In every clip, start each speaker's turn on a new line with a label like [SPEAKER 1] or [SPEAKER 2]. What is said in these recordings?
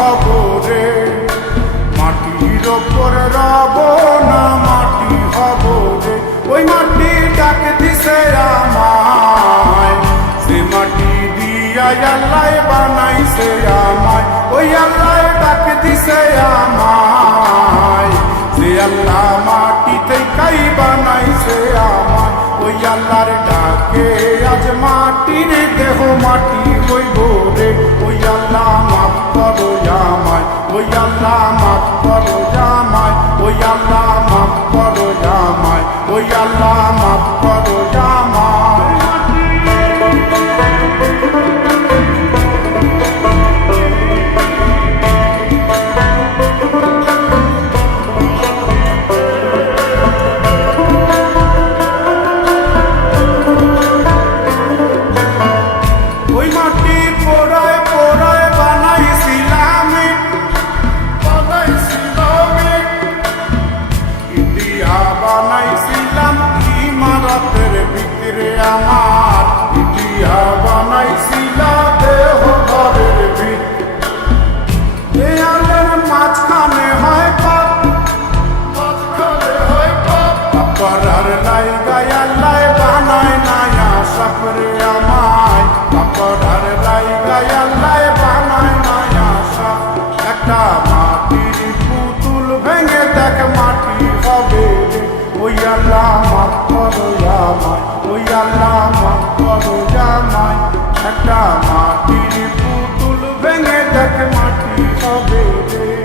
[SPEAKER 1] হব রে মাটির ওপর রব না মাটি হব ওই মাটি ডাক দিছে আমায়। সে মাটি দিয়া আল্লাহ বানাইছে আমায়, ওই আল্লাহ ডাক দিছে আমায়। সে আল্লাহ মাটি থেকেই বানাইছে আমায়, ওই আল্লাহর ডাকে আজ মাটির দেহ মাটি হইব রে। ওই ওই আল্লাহ মাফ করো। ইমারতের ভিতরে আমার আমায় একটা মাটির পুতুল ভেঙে দেখ মাটি হবে রে?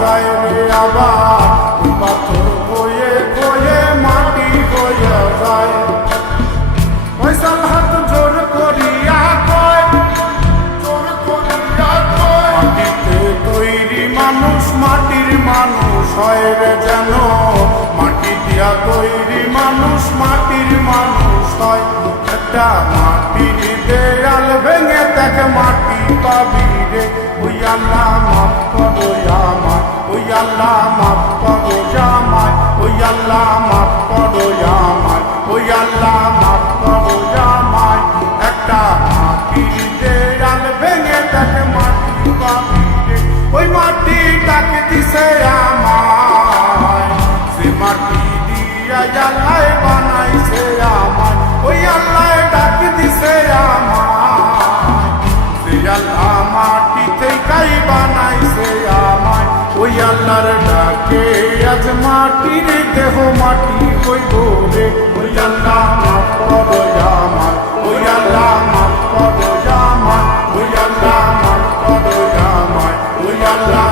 [SPEAKER 1] যায় রে আবার পাথর খয়ে খয়ে মাটি হইয়া যায়। ফয়সাল হাত জোর করিয়া কয়
[SPEAKER 2] তোর করিয়া কয়
[SPEAKER 1] মানুষ, মাটির মানুষ হয় রে যেন। তৈরি মানুষ, মাটির মানুষ হয়। একটা দেয়াল ভেঙে দেখ, মাটি পাবি রে। ওই আল্লাহ ওই আল্লাহ মাফ করো জামায় ওই আল্লাহ মাফ করো আমায় ওই আল্লাহ মাফ করো জামায় একটা মাটির দেয়াল ভেঙে দেখ মাটি ওই মাটি দিছে আমায় মাটির দেহ মাটি হইব রে ওই আল্লাহ মাফ করো আমার ওই আল্লাহ মাফ করো আমার আল্লাহ আল্লাহ